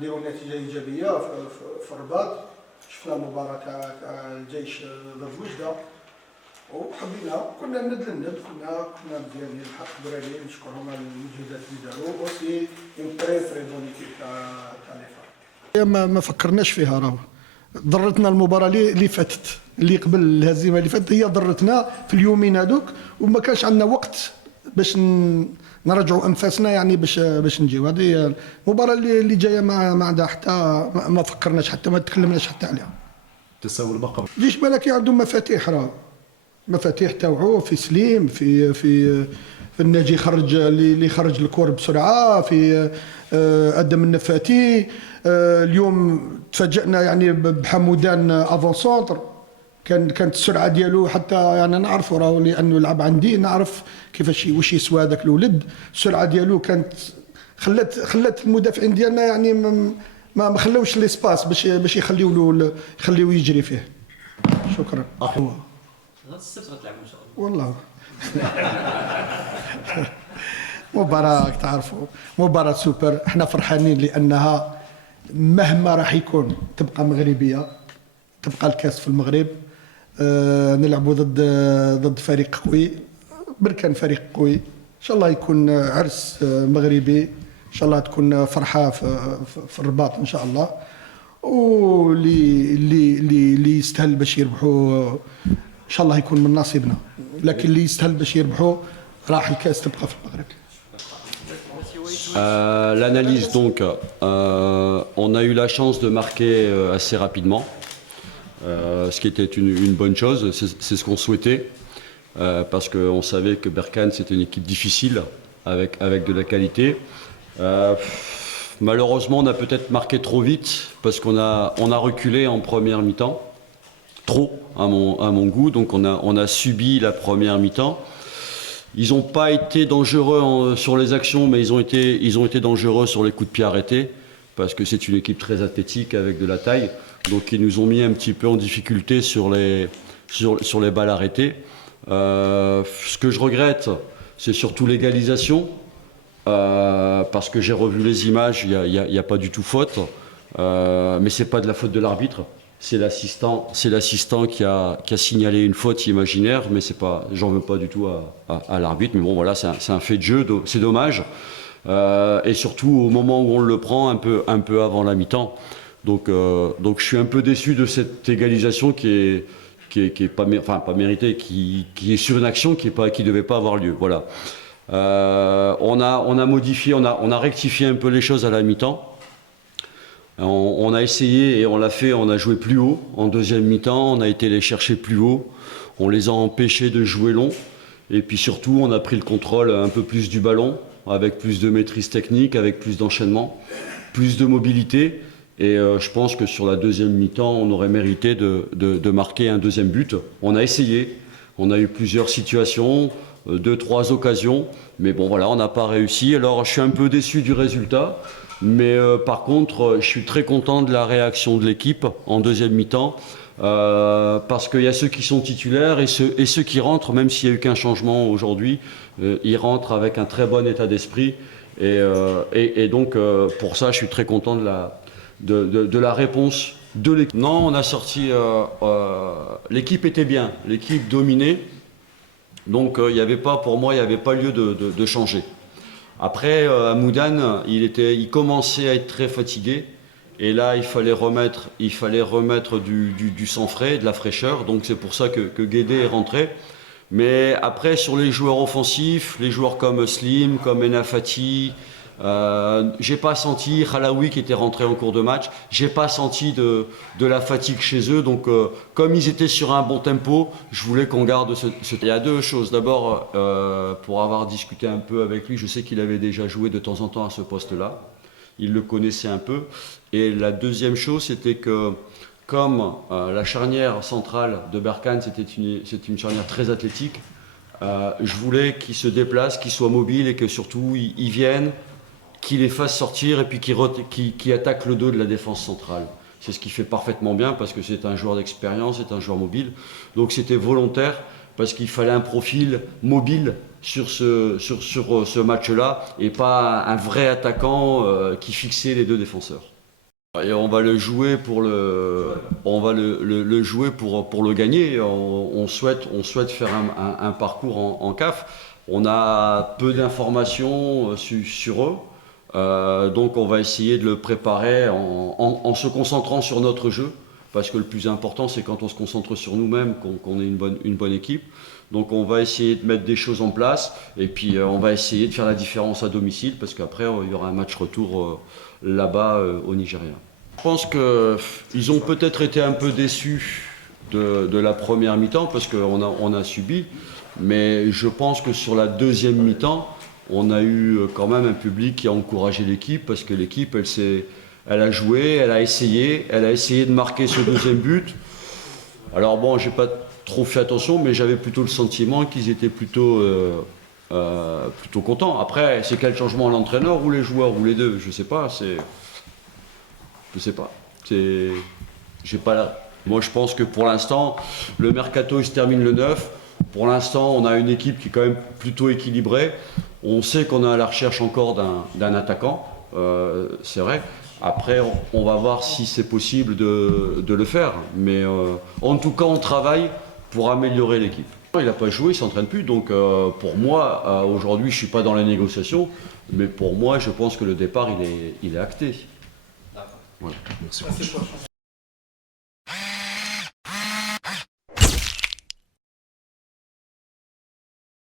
نديروا نتيجه ايجابيه في الرباط. شفنا مباراه تاع الجيش ضد وجده وحبينا كنا ند للند كنا مزيانين الحق الدراري نشكرهم على المجهودات اللي داروا اوسي اون تري تري بون ايكيب تاع لي فار. ما فكرناش فيها راهو ضرتنا المباراه اللي فاتت اللي قبل الهزيمه اللي فاتت هي ضرتنا في اليومين هذوك وما كانش عندنا وقت باش نرجعوا انفاسنا يعني باش نجيو. هذه المباراه اللي جايه ما عندها حتى ما فكرناش حتى ما تكلمناش حتى عليها. تساوي البقاء. جيش ملكي عندهم مفاتيح راه مفاتيح تاوعو في سليم في الناجي خرج اللي خرج الكور بسرعه في ادم النفاتي. اليوم تفاجئنا يعني بحمودان افون سونتر كانت السرعه ديالو حتى يعني نعرفوا راهو لانه يلعب عندي نعرف كيفاش واش يسوى هذاك الولد. السرعه ديالو كانت خلات المدافعين ديالنا يعني ما خلاوش ليسباس باش يخليو يجري فيه. شكرا. السبت غتلعبوا ان شاء الله. والله مباراة تعرفوا مباراة سوبر. احنا فرحانين لانها مهما راح يكون تبقى مغربية تبقى الكاس في المغرب. نلعبوا ضد فريق قوي بركان فريق قوي ان شاء الله يكون عرس مغربي ان شاء الله تكون فرحة في الرباط ان شاء الله. واللي يستاهل باش يربحوا ان شاء الله يكون من نصيبنا لكن اللي يستاهل باش يربحوا راح الكاس تبقى في المغرب. L'analyse donc, on a eu la chance de marquer assez rapidement, ce qui était une bonne chose, c'est ce qu'on souhaitait, parce qu'on savait que Berkane c'était une équipe difficile avec de la qualité. Malheureusement on a peut-être marqué trop vite parce qu'on a reculé en première mi-temps, trop à mon goût, donc on a subi la première mi-temps. Ils n'ont pas été dangereux sur les actions, mais ils ont été dangereux sur les coups de pied arrêtés, parce que c'est une équipe très athlétique avec de la taille. Donc ils nous ont mis un petit peu en difficulté sur les balles arrêtées. Ce que je regrette, c'est surtout l'égalisation, parce que j'ai revu les images, il n'y a pas du tout faute, mais ce n'est pas de la faute de l'arbitre. C'est l'assistant qui a signalé une faute imaginaire, mais j'en veux pas du tout à l'arbitre. Mais bon, voilà, c'est un fait de jeu, c'est dommage. Et surtout au moment où on le prend, un peu avant la mi-temps. Donc je suis un peu déçu de cette égalisation qui est pas méritée, qui est sur une action qui devait pas avoir lieu. Voilà. On a modifié, on a rectifié un peu les choses à la mi-temps. On a essayé et on l'a fait, on a joué plus haut en deuxième mi-temps, on a été les chercher plus haut, on les a empêchés de jouer long et puis surtout on a pris le contrôle un peu plus du ballon avec plus de maîtrise technique, avec plus d'enchaînement, plus de mobilité et je pense que sur la deuxième mi-temps on aurait mérité de marquer un deuxième but. On a essayé, on a eu plusieurs situations, 2-3 occasions, mais bon voilà on n'a pas réussi. Alors je suis un peu déçu du résultat. Mais par contre, je suis très content de la réaction de l'équipe en deuxième mi-temps parce qu'il y a ceux qui sont titulaires et ceux qui rentrent, même s'il n'y a eu qu'un changement aujourd'hui, ils rentrent avec un très bon état d'esprit. Et donc, pour ça, je suis très content de la réponse de l'équipe. Non, on a sorti... l'équipe était bien, l'équipe dominait. Donc, il n'y avait pas, pour moi, il n'y avait pas lieu de changer. Après, Hamoudan, il commençait à être très fatigué. Et là, il fallait remettre du sang frais, de la fraîcheur. Donc c'est pour ça que Guédé est rentré. Mais après, sur les joueurs offensifs, les joueurs comme Slim, comme Enafati, j'ai pas senti Khalaoui qui était rentré en cours de match. J'ai pas senti de la fatigue chez eux. Donc, comme ils étaient sur un bon tempo, je voulais qu'on garde ce. Il y a deux choses. D'abord, pour avoir discuté un peu avec lui, je sais qu'il avait déjà joué de temps en temps à ce poste-là. Il le connaissait un peu. Et la deuxième chose, c'était que comme la charnière centrale de Berkane, c'est une charnière très athlétique, je voulais qu'il se déplace, qu'il soit mobile et que surtout il vienne, qu'il les fasse sortir et puis qu'il attaque le dos de la défense centrale. C'est ce qu'il fait parfaitement bien parce que c'est un joueur d'expérience, c'est un joueur mobile. Donc c'était volontaire parce qu'il fallait un profil mobile sur ce match-là et pas un vrai attaquant qui fixait les deux défenseurs. Et on va le jouer pour on va le jouer pour le gagner. On souhaite faire un parcours en CAF. On a peu d'informations sur eux, donc on va essayer de le préparer en se concentrant sur notre jeu, parce que le plus important c'est quand on se concentre sur nous-mêmes qu'on ait une bonne équipe. Donc on va essayer de mettre des choses en place et puis on va essayer de faire la différence à domicile, parce qu'après il y aura un match retour là-bas au Nigeria. Je pense qu'ils ont peut-être été un peu déçus de la première mi-temps parce qu'on a subi, mais je pense que sur la deuxième mi-temps, on a eu quand même un public qui a encouragé l'équipe, parce que l'équipe, elle a joué, elle a essayé de marquer ce deuxième but. Alors bon, j'ai pas trop fait attention, mais j'avais plutôt le sentiment qu'ils étaient plutôt contents. Après, c'est quel changement, l'entraîneur ou les joueurs ou les deux, je sais pas. Je sais pas. J'ai pas là. Moi, je pense que pour l'instant, le mercato il se termine le 9. Pour l'instant, on a une équipe qui est quand même plutôt équilibrée. On sait qu'on est à la recherche encore d'un attaquant, c'est vrai. Après, on va voir si c'est possible de le faire. Mais en tout cas, on travaille pour améliorer l'équipe. Il n'a pas joué, il ne s'entraîne plus. Donc pour moi, aujourd'hui, je ne suis pas dans les négociations. Mais pour moi, je pense que le départ, il est acté. D'accord. Voilà. Merci. Merci.